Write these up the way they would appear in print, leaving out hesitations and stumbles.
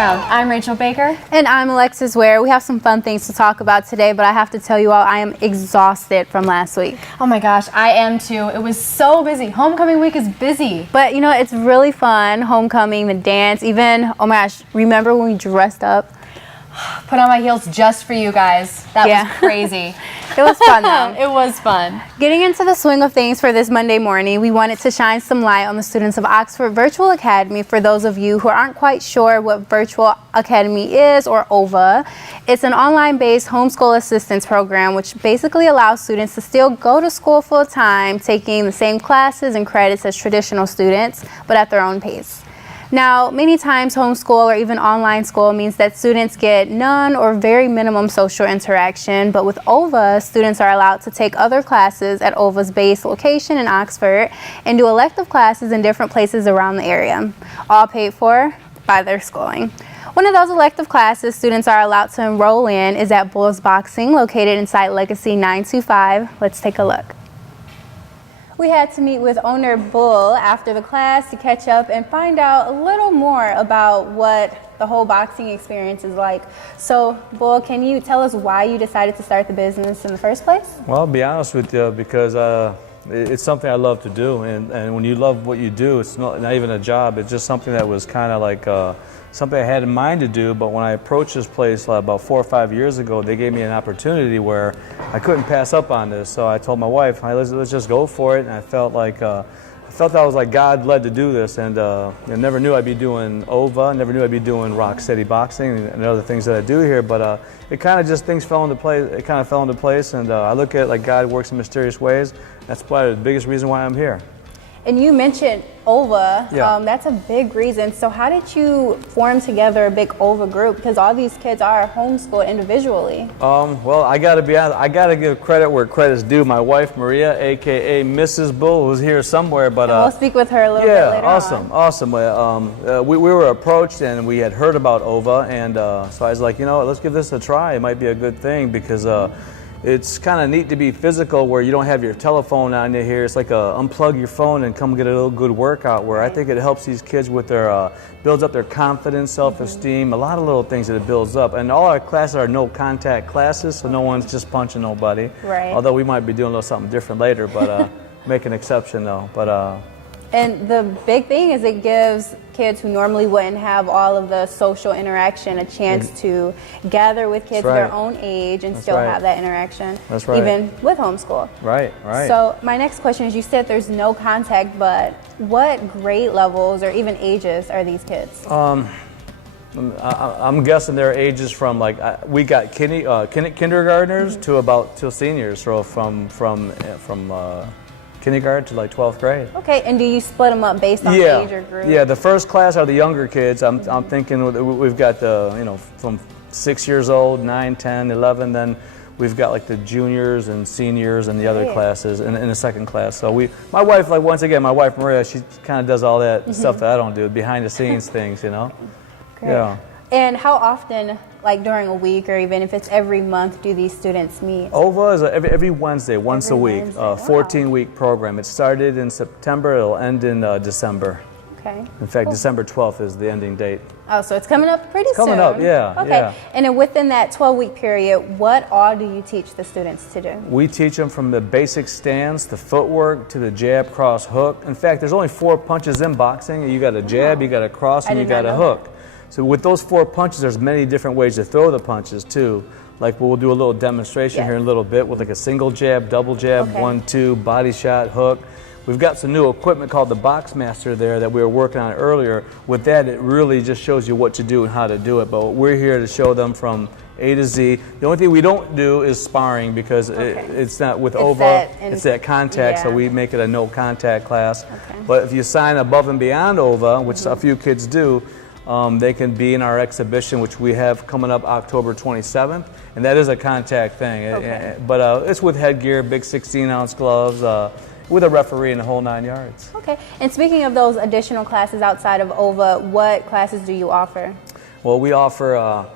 Brown. I'm Rachel Baker. And I'm Alexis Ware. We have some fun things to talk about today, but I have to tell you all, I am exhausted from last week. Oh my gosh, I am too. It was so busy. Homecoming week is busy. But you know, it's really fun. Homecoming, the dance, even, oh my gosh, remember when we dressed up? Put on my heels just for you guys. That was crazy. It was fun though. It was fun. Getting into the swing of things for this Monday morning, we wanted to shine some light on the students of Oxford Virtual Academy for those of you who aren't quite sure what Virtual Academy is, or OVA. It's an online-based homeschool assistance program which basically allows students to still go to school full-time, taking the same classes and credits as traditional students, but at their own pace. Now, many times homeschool or even online school means that students get none or very minimum social interaction, but with OVA, students are allowed to take other classes at OVA's base location in Oxford and do elective classes in different places around the area, all paid for by their schooling. One of those elective classes students are allowed to enroll in is at Bulls Boxing, located inside Legacy 925. Let's take a look. We had to meet with owner Bull after the class to catch up and find out a little more about what the whole boxing experience is like. So, Bull, can you tell us why you decided to start the business in the first place? Well, I'll be honest with you, because it's something I love to do, and when you love what you do, it's not even a job. It's just something that was kind of like something I had in mind to do. But when I approached this place about 4 or 5 years ago, they gave me an opportunity where I couldn't pass up on this. So I told my wife, hey, let's just go for it. And I felt like I was like God led to do this, and I never knew I'd be doing OVA, never knew I'd be doing Rock Steady Boxing and other things that I do here. But it kind of just things fell into place. It kind of fell into place, and I look at it like God works in mysterious ways. That's probably the biggest reason why I'm here. And you mentioned OVA. That's a big reason. So how did you form together a big OVA group? Because all these kids are homeschooled individually. Well, I got to be honest. I got to give credit where credit's due. My wife, Maria, a.k.a. Mrs. Bull, who's here somewhere. But we'll speak with her a little bit later on. Awesome. We were approached, and we had heard about OVA, and so I was like, you know, let's give this a try. It might be a good thing, because it's kind of neat to be physical, where you don't have your telephone on you here. It's like unplug your phone and come get a little good workout, where I think it helps these kids with their, builds up their confidence, self-esteem, a lot of little things that it builds up. And all our classes are no contact classes, so no one's just punching nobody. Right. Although we might be doing a little something different later, but make an exception though. And the big thing is it gives kids who normally wouldn't have all of the social interaction a chance to gather with kids their own age and still have that interaction, even with homeschool. Right. So my next question is, you said there's no contact, but what grade levels or even ages are these kids? I'm guessing their ages from we got kindergartners to seniors, so from kindergarten to 12th grade. Okay, and do you split them up based on age or group? Yeah, the first class are the younger kids. I'm thinking we've got from 6 years old, 9, 10, 11, then we've got the juniors and seniors and the other classes in the second class. So my wife, once again, my wife Maria, she kind of does all that stuff that I don't do, behind the scenes things, you know. Great. Yeah. And how often, during a week or even if it's every month, do these students meet? OVA is every Wednesday, once a week, 14-week program. It started in September, it'll end in December. Okay. In fact, December 12th is the ending date. Oh, so it's coming up pretty soon. Coming up, yeah. Okay. Yeah. And then within that 12-week period, what all do you teach the students to do? We teach them from the basic stance, the footwork, to the jab, cross, hook. In fact, there's only 4 punches in boxing. You got a jab, you got a cross, and you got a hook. So with those 4 punches, there's many different ways to throw the punches too. We'll do a little demonstration here in a little bit with a single jab, double jab, 1, 2, body shot, hook. We've got some new equipment called the Boxmaster there that we were working on earlier. With that, it really just shows you what to do and how to do it. But we're here to show them from A to Z. The only thing we don't do is sparring, because it's not with OVA. It's that contact, so we make it a no contact class. But if you sign above and beyond OVA, which a few kids do, they can be in our exhibition, which we have coming up October 27th, and that is a contact thing. But it's with headgear, big 16-ounce gloves, with a referee and the whole 9 yards. Okay. And speaking of those additional classes outside of OVA, what classes do you offer? Well, we offer.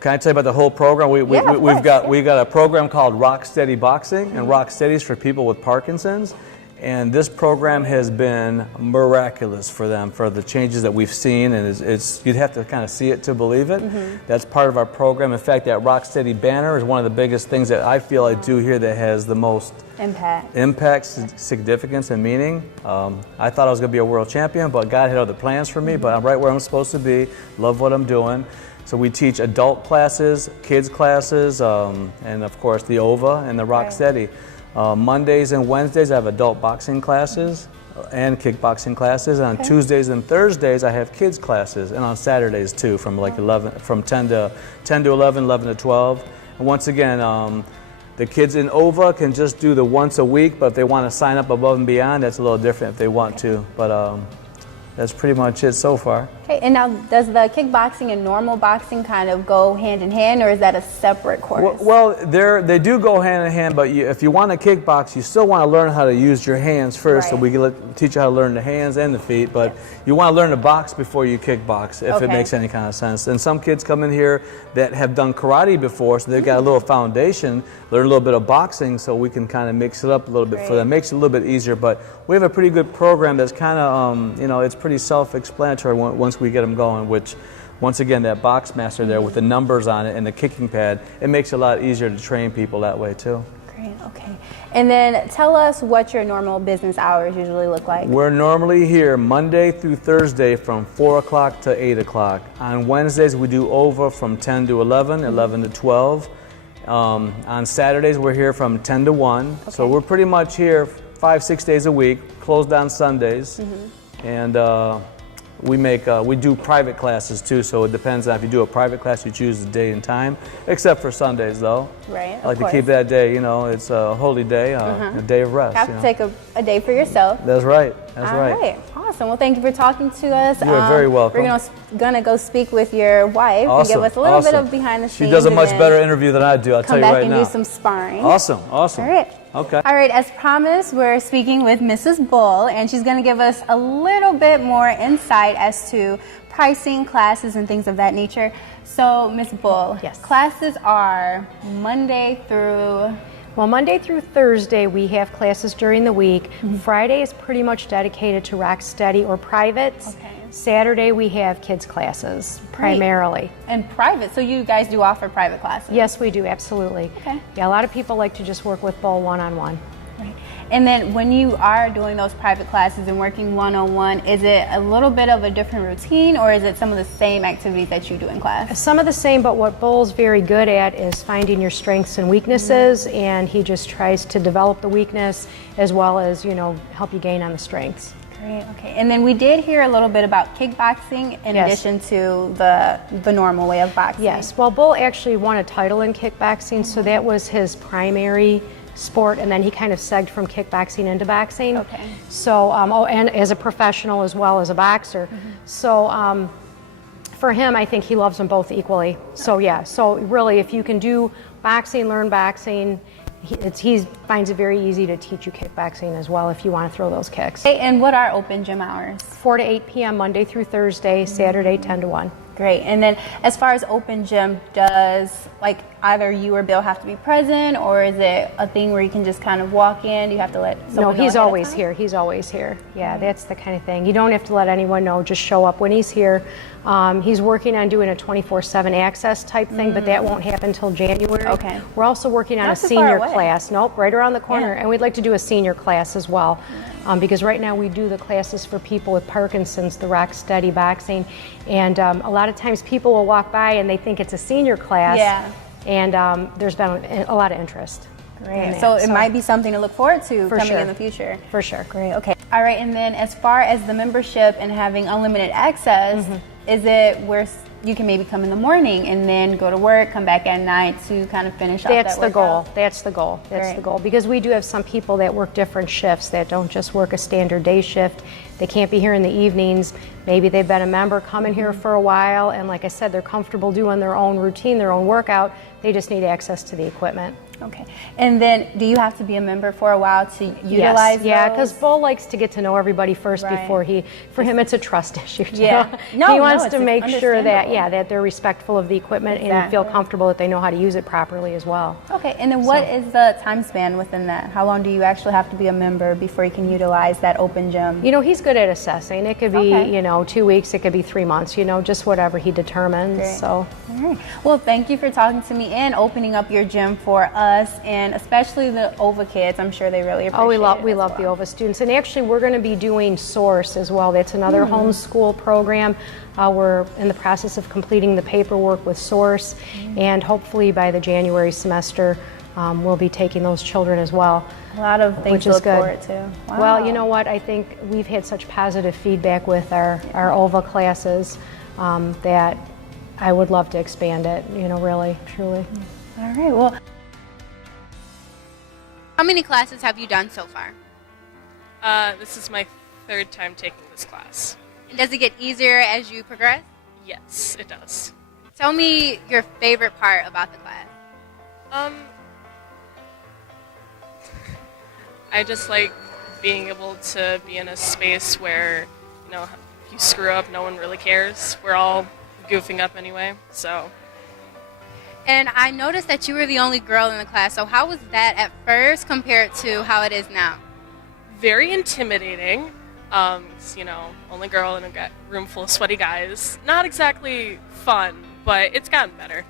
Can I tell you about the whole program? We've got a program called Rock Steady Boxing, and Rock Steady is for people with Parkinson's. And this program has been miraculous for them, for the changes that we've seen, and you'd have to kind of see it to believe it. That's part of our program. In fact, that Rock Steady banner is one of the biggest things that I feel I do here that has the most impact, significance, and meaning. I thought I was going to be a world champion, but God had other plans for me, but I'm right where I'm supposed to be, love what I'm doing. So we teach adult classes, kids classes, and of course the OVA and the Rock Steady. Mondays and Wednesdays I have adult boxing classes and kickboxing classes. And on Tuesdays and Thursdays I have kids classes, and on Saturdays too, from like 10 to 11, 11 to 12. And once again, the kids in OVA can just do the once a week, but if they want to sign up above and beyond, that's a little different if they want to. But that's pretty much it so far. Okay, and now does the kickboxing and normal boxing kind of go hand in hand, or is that a separate course? Well, they do go hand in hand, but if you want to kickbox, you still want to learn how to use your hands first, so we can teach you how to learn the hands and the feet, but you want to learn to box before you kickbox, if it makes any kind of sense. And some kids come in here that have done karate before, so they've got a little foundation, learn a little bit of boxing, so we can kind of mix it up a little bit for them. Makes it a little bit easier, but we have a pretty good program that's kind of, it's pretty self-explanatory once we get them going, which, once again, that box master there with the numbers on it and the kicking pad, it makes it a lot easier to train people that way too. Great, okay. And then tell us what your normal business hours usually look like. We're normally here Monday through Thursday from 4 o'clock to 8 o'clock. On Wednesdays we do OVA from 10 to 11, 11 to 12. On Saturdays we're here from 10 to 1. So we're pretty much here 5-6 days a week, closed on Sundays. And we do private classes too, so it depends on if you do a private class, you choose the day and time, except for Sundays though. Right, I like to keep that day, it's a holy day, a day of rest. You have to take a day for yourself. That's right, that's right. All right, awesome. Well, thank you for talking to us. You are very welcome. We're gonna go speak with your wife and give us a little bit of behind the scenes. She does a much better interview than I do, I'll tell you right now. Come back and do some sparring. Awesome. All right. Okay. All right, as promised, we're speaking with Mrs. Bull, and she's going to give us a little bit more insight as to pricing, classes, and things of that nature. So, Ms. Bull, classes are Monday through... Well, Monday through Thursday, we have classes during the week. Friday is pretty much dedicated to Rock Steady or privates. Saturday, we have kids classes, primarily. And private, so you guys do offer private classes? Yes, we do, absolutely. Yeah, a lot of people like to just work with Bull one-on-one. Right. And then when you are doing those private classes and working one-on-one, is it a little bit of a different routine, or is it some of the same activities that you do in class? Some of the same, but what Bull's very good at is finding your strengths and weaknesses, and he just tries to develop the weakness as well as, help you gain on the strengths. Great, okay. And then we did hear a little bit about kickboxing in addition to the normal way of boxing. Yes, well, Bull actually won a title in kickboxing, so that was his primary sport, and then he kind of segged from kickboxing into boxing. So, and as a professional as well as a boxer. So for him, I think he loves them both equally. So yeah, so really if you can do boxing, learn boxing, he finds it very easy to teach you kickboxing as well if you want to throw those kicks. And what are open gym hours? 4 to 8 p.m. Monday through Thursday, Saturday 10 to 1. Great. And then as far as open gym, does either you or Bill have to be present, or is it a thing where you can just kind of walk in? Do you have to let someone know? No, he's always here. He's always here. Yeah, that's the kind of thing. You don't have to let anyone know. Just show up when he's here. He's working on doing a 24/7 access type thing, but that won't happen until January. We're also working on a senior class. Nope, right around the corner. And we'd like to do a senior class as well, because right now we do the classes for people with Parkinson's, the Rock Steady boxing, and a lot of times people will walk by and they think it's a senior class. And there's been a lot of interest. Great. So it might be something to look forward to coming in the future. For sure. Great. Okay. All right. And then as far as the membership and having unlimited access, is it where you can maybe come in the morning and then go to work, come back at night to kind of finish off that workout? That's the goal. That's the goal. Because we do have some people that work different shifts, that don't just work a standard day shift. They can't be here in the evenings. Maybe they've been a member coming here for a while, and like I said, they're comfortable doing their own routine, their own workout. They just need access to the equipment. Okay. And then do you have to be a member for a while to utilize Yes, yeah, those? because Bo likes to get to know everybody first Right. before for him it's a trust issue too. Yeah. No, he wants no, to it's make sure that, understandable. that they're respectful of the equipment and feel comfortable that they know how to use it properly as well. Okay, and then what is the time span within that? How long do you actually have to be a member before you can utilize that open gym? You know, he's good at assessing. It could be, Okay. 2 weeks, it could be 3 months, just whatever he determines. Great. So, All right. Well, thank you for talking to me and opening up your gym for us, and especially the OVA kids. I'm sure they really appreciate it. we as love the well. OVA students. And actually, we're going to be doing Source as well. That's another homeschool program. We're in the process of completing the paperwork with Source, and hopefully by the January semester, we'll be taking those children as well. A lot of things Which to is look good. forward to. Wow. Well, you know what? I think we've had such positive feedback with our OVA classes that I would love to expand it, really, truly. All right. Well, How many classes have you done so far? This is my 3rd time taking this class. And does it get easier as you progress? Yes, it does. Tell me your favorite part about the class. I just like being able to be in a space where, if you screw up, no one really cares. We're all goofing up anyway, so. And I noticed that you were the only girl in the class, so how was that at first compared to how it is now? Very intimidating. Only girl in a room full of sweaty guys. Not exactly fun, but it's gotten better.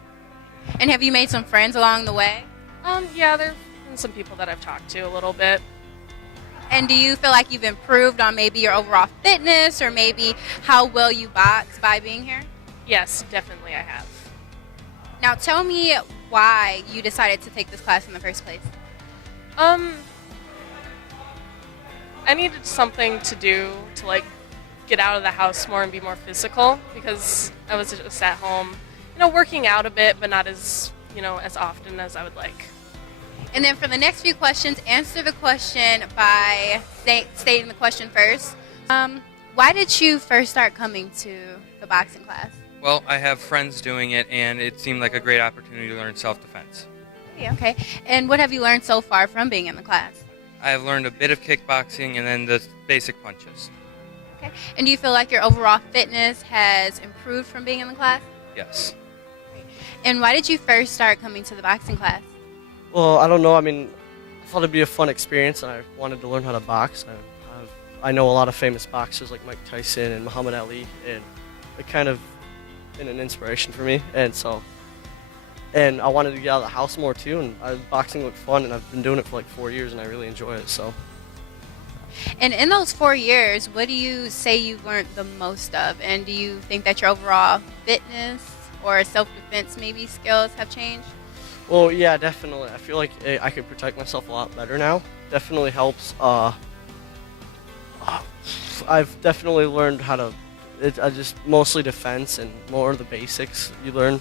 And have you made some friends along the way? Yeah, there have been some people that I've talked to a little bit. And do you feel like you've improved on maybe your overall fitness or maybe how well you box by being here? Yes, definitely I have. Now tell me why you decided to take this class in the first place. I needed something to do to get out of the house more and be more physical because I was just at home, working out a bit, but not as, as often as I would like. And then for the next few questions, answer the question by stating the question first. Why did you first start coming to the boxing class? Well, I have friends doing it, and it seemed like a great opportunity to learn self-defense. Yeah, okay. And what have you learned so far from being in the class? I have learned a bit of kickboxing and then the basic punches. Okay. And do you feel like your overall fitness has improved from being in the class? Yes. And why did you first start coming to the boxing class? Well, I don't know. I mean, I thought it'd be a fun experience, and I wanted to learn how to box. I know a lot of famous boxers like Mike Tyson and Muhammad Ali, and it kind of been an inspiration for me. And I wanted to get out of the house more too. And boxing looked fun, and I've been doing it for like 4 years, and I really enjoy it. So. And in those 4 years, what do you say you've learned the most of? And do you think that your overall fitness or self-defense maybe skills have changed? Well, yeah, definitely. I feel like I can protect myself a lot better now. Definitely helps. I've definitely learned how to, just mostly defense and more of the basics you learn.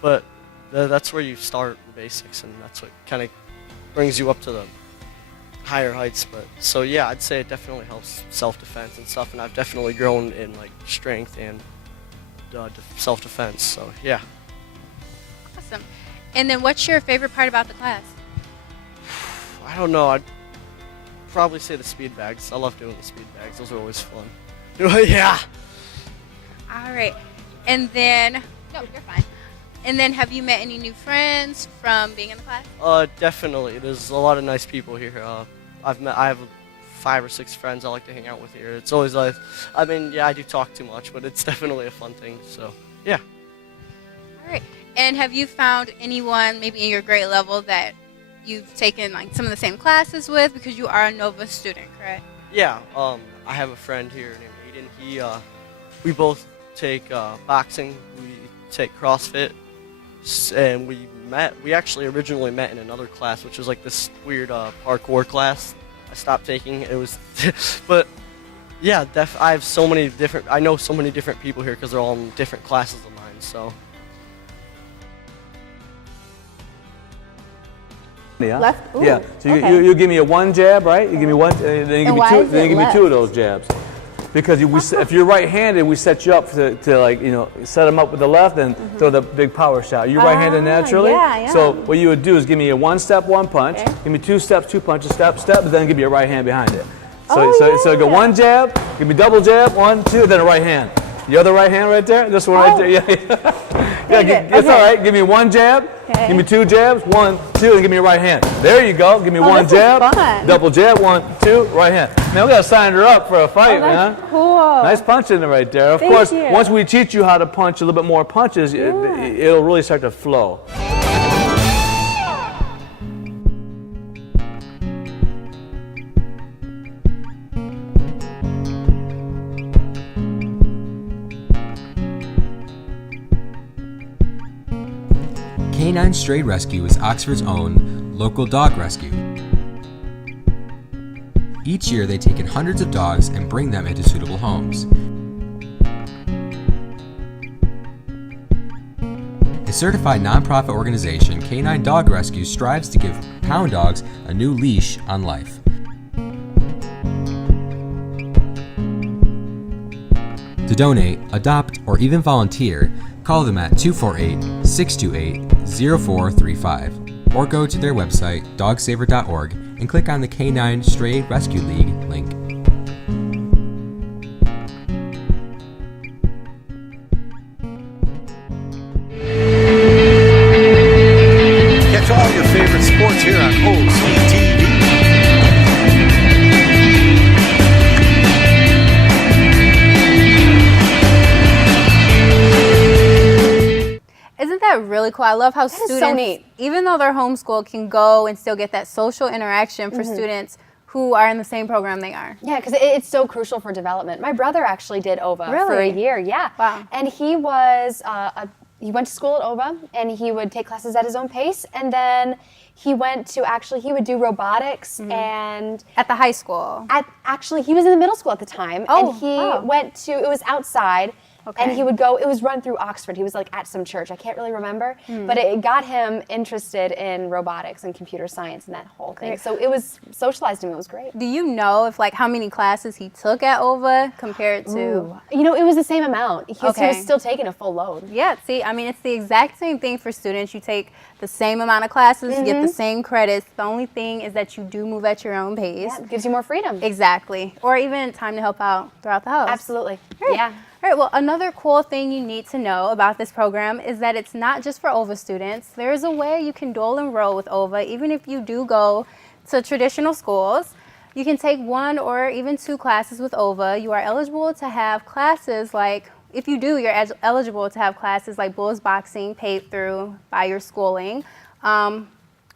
But that's where you start, the basics, and that's what kind of brings you up to the higher heights. But so yeah, I'd say it definitely helps self-defense and stuff, and I've definitely grown in strength and self-defense. So yeah. Awesome. And then what's your favorite part about the class? I don't know. I'd probably say the speed bags. I love doing the speed bags. Those are always fun. Yeah. All right. And then, no, you're fine. And then have you met any new friends from being in the class? Definitely. There's a lot of nice people here. I have 5 or 6 friends I like to hang out with here. It's always I do talk too much, but it's definitely a fun thing. So, yeah. All right. And have you found anyone maybe in your grade level that you've taken some of the same classes with because you are a Nova student, correct? Yeah. I have a friend here named Aiden. We both take boxing. We take CrossFit, and we actually originally met in another class, which was this weird parkour class. I stopped taking it. Was, but yeah, I know so many different people here because they're all in different classes of mine. So. Yeah. Left? Ooh, yeah. So okay. you give me a 1 jab, right? You give me one, then you give me why two. is Then you it give me 2 of left? those jabs. Because if you're right-handed, we set you up to like, set them up with the left and throw the big power shot. You're right-handed naturally. Yeah. So what you would do is give me a 1 step, 1 punch. Okay. Give me 2 steps, 2 punches, step, but then give me your right hand behind it. So go 1 jab, give me double jab, 1, 2, then a right hand. The other right hand right there? This one right there? Yeah. It's all right. Give me 1 jab. Okay. Give me 2 jabs. 1, 2, and give me your right hand. There you go. Give me 1 jab. Fun. Double jab. 1, 2, right hand. Man, we got to sign her up for a fight, That's man. cool. Nice punching right there. Of course, once we teach you how to punch a little bit more punches, it'll really start to flow. Canine Stray Rescue is Oxford's own local dog rescue. Each year they take in hundreds of dogs and bring them into suitable homes. A certified nonprofit organization, Canine Dog Rescue strives to give pound dogs a new leash on life. To donate, adopt, or even volunteer, call them at 248-628-0435 or go to their website, dogsaver.org, and click on the Canine Stray Rescue League link. Catch all your favorite sports here on OCTV. Isn't that really cool? I love how students, so neat. even though they're homeschooled, can go and still get that social interaction for students who are in the same program they are. Yeah, because it's so crucial for development. My brother actually did OVA for a year, yeah. Wow. And he was, he went to school at OVA, and he would take classes at his own pace, and then he went to, he would do robotics and... At the high school? He was in the middle school at the time, and he went to, it was outside, and he would go, it was run through Oxford. He was like at some church. I can't really remember, but it got him interested in robotics and computer science and that whole thing. So it was socialized him. It was great. Do you know if how many classes he took at OVA compared to? Ooh. It was the same amount. He was still taking a full load. Yeah, see, I mean, it's the exact same thing for students. You take the same amount of classes, you get the same credits. The only thing is that you do move at your own pace. Yeah, it gives you more freedom. Exactly. Or even time to help out throughout the house. Absolutely. Right. Yeah. All right, well, another cool thing you need to know about this program is that it's not just for OVA students. There is a way you can dual enroll with OVA, even if you do go to traditional schools. You can take 1 or even 2 classes with OVA. You are eligible to have classes like, if you do, you're eligible to have classes like Bulls Boxing paid through by your schooling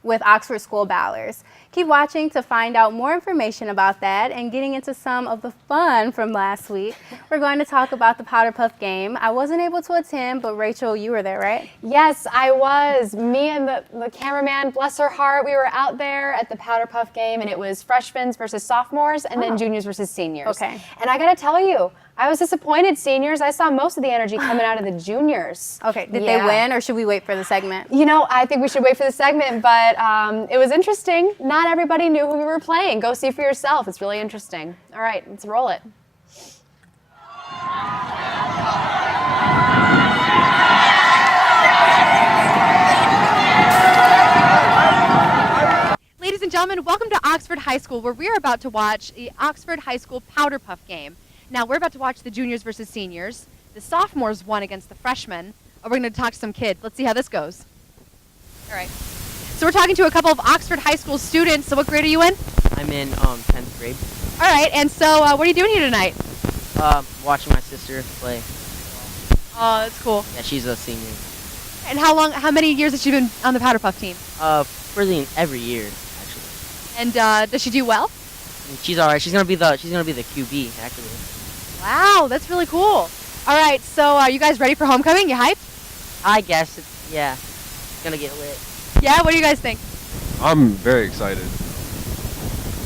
with Oxford School Ballers. Keep watching to find out more information about that and getting into some of the fun from last week. We're going to talk about the Powder Puff game. I wasn't able to attend, but Rachel, you were there, right? Yes, I was. Me and the cameraman, bless her heart, we were out there at the Powder Puff game, and it was freshmen versus sophomores and then juniors versus seniors. Okay. And I got to tell you, I was disappointed, seniors. I saw most of the energy coming out of the juniors. Okay, did they win, or should we wait for the segment? I think we should wait for the segment, but it was interesting. Not everybody knew who we were playing. Go see for yourself. It's really interesting. All right, let's roll it. Ladies and gentlemen, welcome to Oxford High School, where we are about to watch the Oxford High School Powder Puff game. Now, we're about to watch the juniors versus seniors. The sophomores won against the freshmen. We're going to talk to some kids. Let's see how this goes. All right. So we're talking to a couple of Oxford High School students. So what grade are you in? I'm in 10th grade. All right. And so what are you doing here tonight? Watching my sister play. Oh, that's cool. Yeah, she's a senior. And how many years has she been on the Powder Puff team? Every year, actually. And does she do well? She's all right. She's gonna be the QB, actually. Wow, that's really cool. All right, so are you guys ready for homecoming? You hyped? I guess it's gonna get lit. Yeah, what do you guys think? I'm very excited.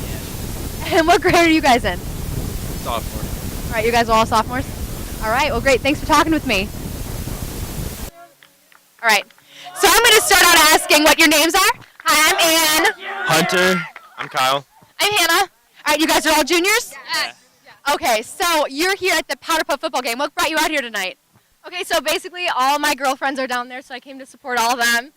Yeah. And what grade are you guys in? Sophomore. All right, you guys are all sophomores? All right, well, great. Thanks for talking with me. All right, so I'm going to start out asking what your names are. Hi, I'm Ann. Hunter. I'm Kyle. I'm Hannah. All right, you guys are all juniors? Yeah. Okay, so you're here at the Powder Puff football game. What brought you out here tonight? Okay, so basically all my girlfriends are down there, so I came to support all of them.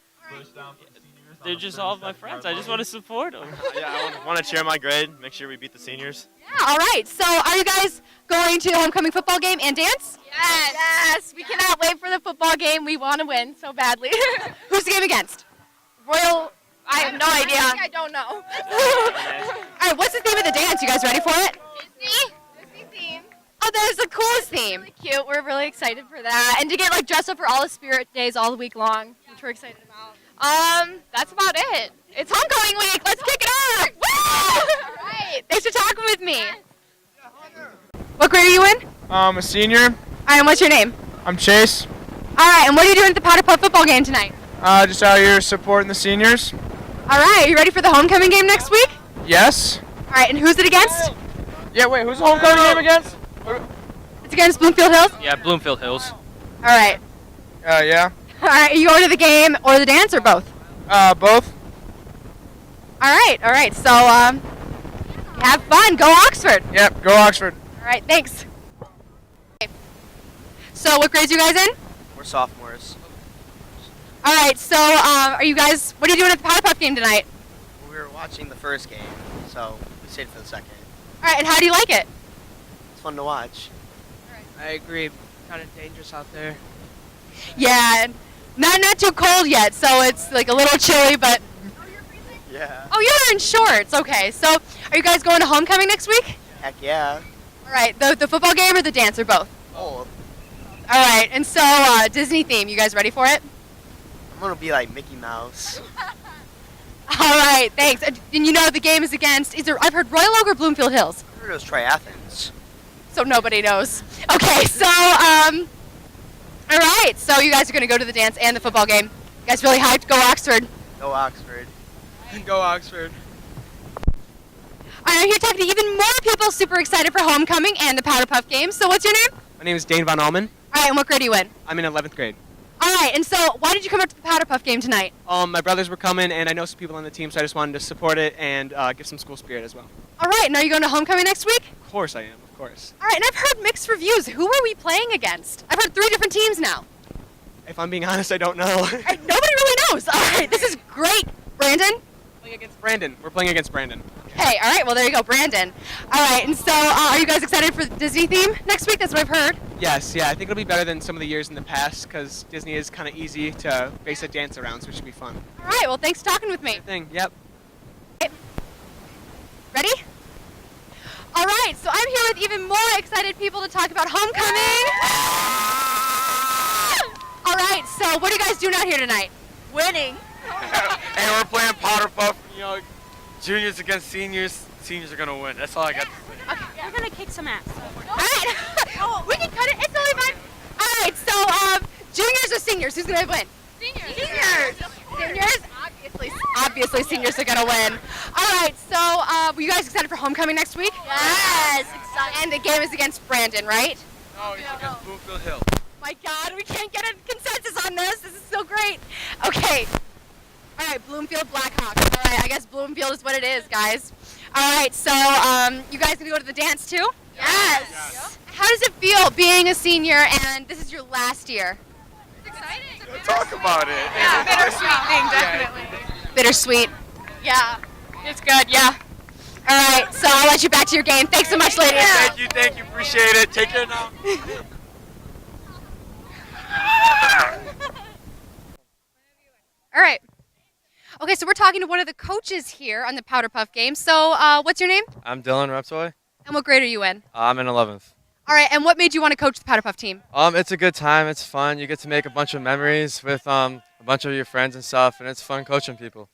They're just all of my friends. I just want to support them. Yeah, I want to cheer my grade, make sure we beat the seniors. Yeah, all right. So are you guys going to the homecoming football game and dance? Yes. Yes, we cannot wait for the football game. We want to win so badly. Who's the game against? Royal, I have no idea. I don't know. All right, what's the theme of the dance? You guys ready for it? Disney theme. Oh, that is the coolest theme. Really cute. We're really excited for that. And to get like dressed up for all the spirit days all week long, which we're excited about. That's about it. It's homecoming week. Let's kick it off. Woo! All right. Thanks for talking with me. What grade are you in? A senior. All right, and what's your name? I'm Chase. All right, and what are you doing at the Powder Puff football game tonight? Just out here supporting the seniors. All right, are you ready for the homecoming game next week? Yes. All right, and who's it against? Yeah, wait, who's the homecoming game against? It's against Bloomfield Hills? Yeah, Bloomfield Hills. All right. Yeah. All right, are you going to the game or the dance or both? Both. All right. So, have fun. Go Oxford. Yep, go Oxford. All right, thanks. Okay. So, what grades you guys in? We're sophomores. All right, so what are you doing at the Powder Puff game tonight? We were watching the first game, so we stayed for the second. All right, and how do you like it? It's fun to watch. I agree. Kind of dangerous out there. Yeah, not too cold yet, so it's like a little chilly, but... Yeah. Oh, you're in shorts. Okay, so are you guys going to homecoming next week? Heck yeah. All right, the football game or the dance or both? Oh, All right, and so Disney theme, you guys ready for it? I'm gonna be like Mickey Mouse. All right, thanks. And you know the game is against, I've heard Royal Oak or Bloomfield Hills? I heard it was Tri-Athens. So nobody knows. Okay, so, all right, so you guys are going to go to the dance and the football game. You guys really hyped? Go Oxford. Go Oxford. Go Oxford. I'm here talking to even more people super excited for homecoming and the Powder Puff game. So what's your name? My name is Dane Von Allman. All right, and what grade are you in? I'm in 11th grade. All right, and so why did you come up to the Powder Puff game tonight? My brothers were coming, and I know some people on the team, so I just wanted to support it and give some school spirit as well. All right, and are you going to homecoming next week? Of course I am, of course. All right, and I've heard mixed reviews. Who are we playing against? I've heard 3 different teams now. If I'm being honest, I don't know. Nobody really knows. All right, this is great. Brandon? Playing against Brandon. We're playing against Brandon. Hey, all right, well, there you go, Brandon. All right, and so are you guys excited for the Disney theme next week? That's what I've heard. Yes, yeah, I think it'll be better than some of the years in the past because Disney is kind of easy to base a dance around, so it should be fun. All right, well, thanks for talking with me. Sure thing, yep. Okay. Ready? All right, so I'm here with even more excited people to talk about homecoming. All right, so what are you guys doing out here tonight? Winning. And we're playing Powder Puff, juniors against seniors. Seniors are gonna win. That's all I got to say. Okay, we're gonna kick some ass. All right, we can cut it. It's totally fine. All right, so juniors or seniors? Who's gonna win? Seniors. Seniors? Obviously, seniors are gonna win. All right, so were you guys excited for homecoming next week? Yes, excited. And the game is against Brandon, right? No, it's against Bloomfield Hill. My God, we can't get a consensus on this. This is so great. Okay. All right, Bloomfield Blackhawks. All right, I guess Bloomfield is what it is, guys. All right, so you guys gonna go to the dance too? Yes. How does it feel being a senior and this is your last year? It's exciting. Talk about it. Yeah, bittersweet thing, definitely. Bittersweet. Yeah, it's good, yeah. All right, so I'll let you back to your game. Thanks so much, ladies. Thank you, appreciate it. Take care now. All right. Okay, so we're talking to one of the coaches here on the Powder Puff game. So what's your name? I'm Dylan Reptoy. And what grade are you in? I'm in 11th. All right, and what made you want to coach the Powder Puff team? It's a good time. It's fun. You get to make a bunch of memories with a bunch of your friends and stuff, and it's fun coaching people.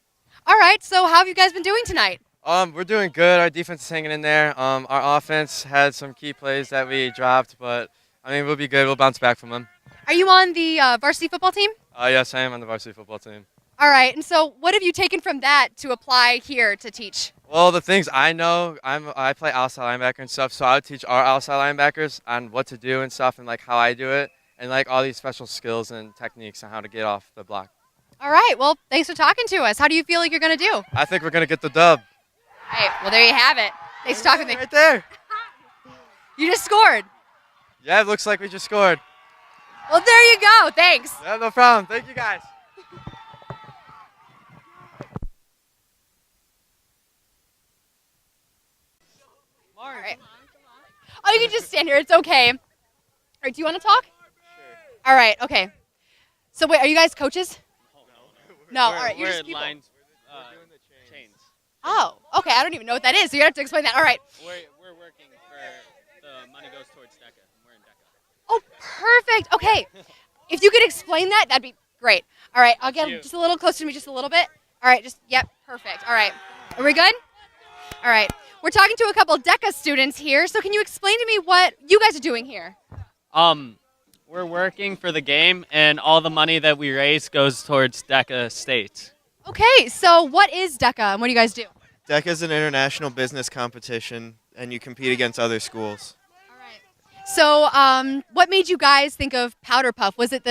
All right, so how have you guys been doing tonight? We're doing good. Our defense is hanging in there. Our offense had some key plays that we dropped, but we'll be good. We'll bounce back from them. Are you on the varsity football team? Yes, I am on the varsity football team. All right, and so what have you taken from that to apply here to teach? Well, the things I know, I play outside linebacker and stuff, so I would teach our outside linebackers on what to do and stuff and how I do it and all these special skills and techniques on how to get off the block. All right, well, thanks for talking to us. How do you feel like you're going to do? I think we're going to get the dub. Hey, well, there you have it. Thanks for talking to me. Right there. You just scored. Yeah, it looks like we just scored. Well, there you go. Thanks. Yeah, no problem. Thank you guys. All right. Oh, you can just stand here. It's okay. All right, do you want to talk? Sure. All right, okay. So wait, are you guys coaches? No. All right, you're just people. Lines, chains. Oh, okay. I don't even know what that is, so you have to explain that. All right. We're working for the money goes towards DECA. We're in DECA. Oh, perfect. Okay. If you could explain that, that'd be great. All right, I'll get just a little closer to me, just a little bit. All right, yep, perfect. All right. Are we good? All right. We're talking to a couple DECA students here, so can you explain to me what you guys are doing here? We're working for the game, and all the money that we raise goes towards DECA States. Okay, so what is DECA and what do you guys do? DECA is an international business competition, and you compete against other schools. So what made you guys think of Powder Puff? Was it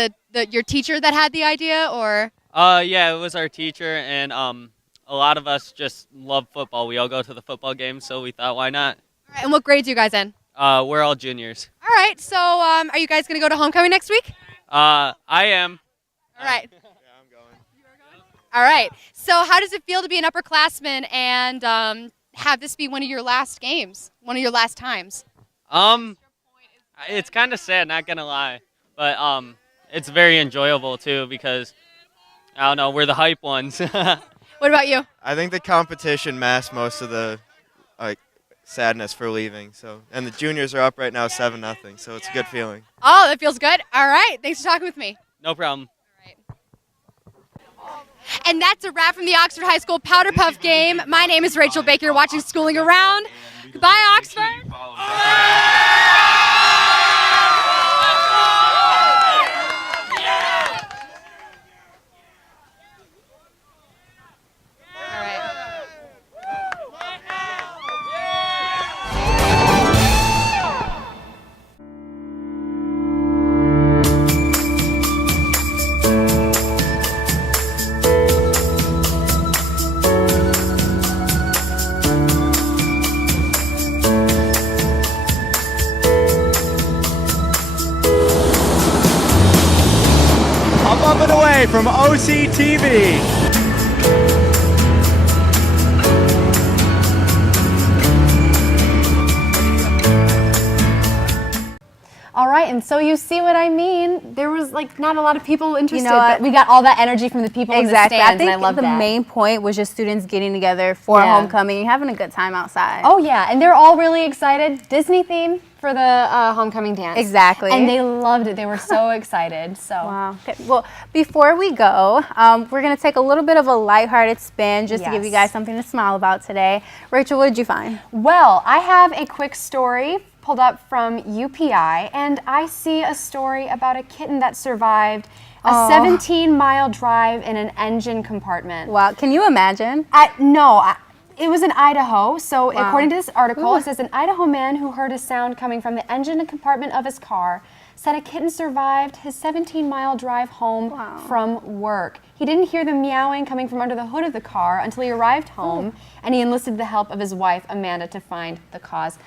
your teacher that had the idea, or? Yeah, it was our teacher, and a lot of us just love football. We all go to the football games, so we thought, why not? All right, and what grades are you guys in? We're all juniors. All right, so are you guys going to go to homecoming next week? I am. All right. Yeah, I'm going. All right. So how does it feel to be an upperclassman and have this be one of your last games, one of your last times? It's kind of sad, not gonna lie, but it's very enjoyable too because I don't know, we're the hype ones. What about you? I think the competition masked most of the sadness for leaving. And the juniors are up right now 7-0, so it's a good feeling. Oh, that feels good. All right. Thanks for talking with me. No problem. And that's a wrap from the Oxford High School Powder Puff game. My name is Rachel Baker. You're watching Schooling Around. Goodbye, Oxford. Up and away from OCTV. All right, and so you see what I mean. There was not a lot of people interested, You know what? but we got all that energy from the people in the stands, I think and I love the that. main point was just students getting together for homecoming and having a good time outside. Oh yeah, and they're all really excited. Disney theme for the homecoming dance. Exactly. And they loved it. They were so excited. So. Wow. Okay. Well, before we go, we're going to take a little bit of a lighthearted spin just to give you guys something to smile about today. Rachel, what did you find? Well, I have a quick story pulled up from UPI, and I see a story about a kitten that survived a 17-mile drive in an engine compartment. Wow. Can you imagine? It was in Idaho, so according to this article, it says an Idaho man who heard a sound coming from the engine compartment of his car said a kitten survived his 17-mile drive home from work. He didn't hear the meowing coming from under the hood of the car until he arrived home, and he enlisted the help of his wife, Amanda, to find the cause.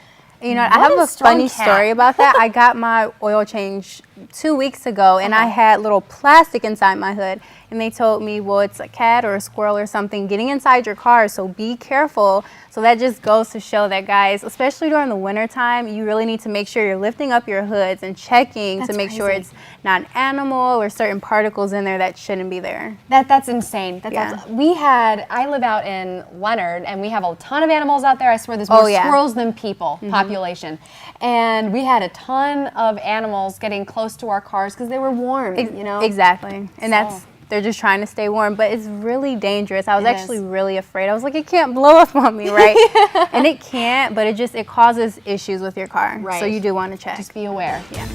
You know, I have a funny story about that. I got my oil change 2 weeks ago, and I had little plastic inside my hood, and they told me, well, it's a cat or a squirrel or something getting inside your car, so be careful. So that just goes to show that, guys, especially during the winter time, you really need to make sure you're lifting up your hoods and checking to make sure it's not an animal or certain particles in there that shouldn't be there. That's insane. I live out in Leonard, and we have a ton of animals out there. I swear there's more squirrels than people population. And we had a ton of animals getting close to our cars because they were warm, you know? Exactly. And they're just trying to stay warm, but it's really dangerous. I was actually really afraid. I was like, it can't blow up on me, right? And it can't, but it causes issues with your car. Right. So you do want to check. Just be aware. Yeah.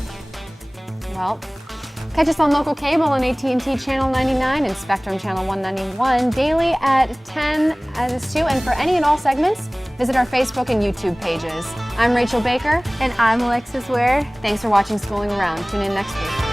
Well, catch us on local cable on AT&T Channel 99 and Spectrum Channel 191 daily at 10 as 2. And for any and all segments, visit our Facebook and YouTube pages. I'm Rachel Baker. And I'm Alexis Ware. Thanks for watching Schooling Around. Tune in next week.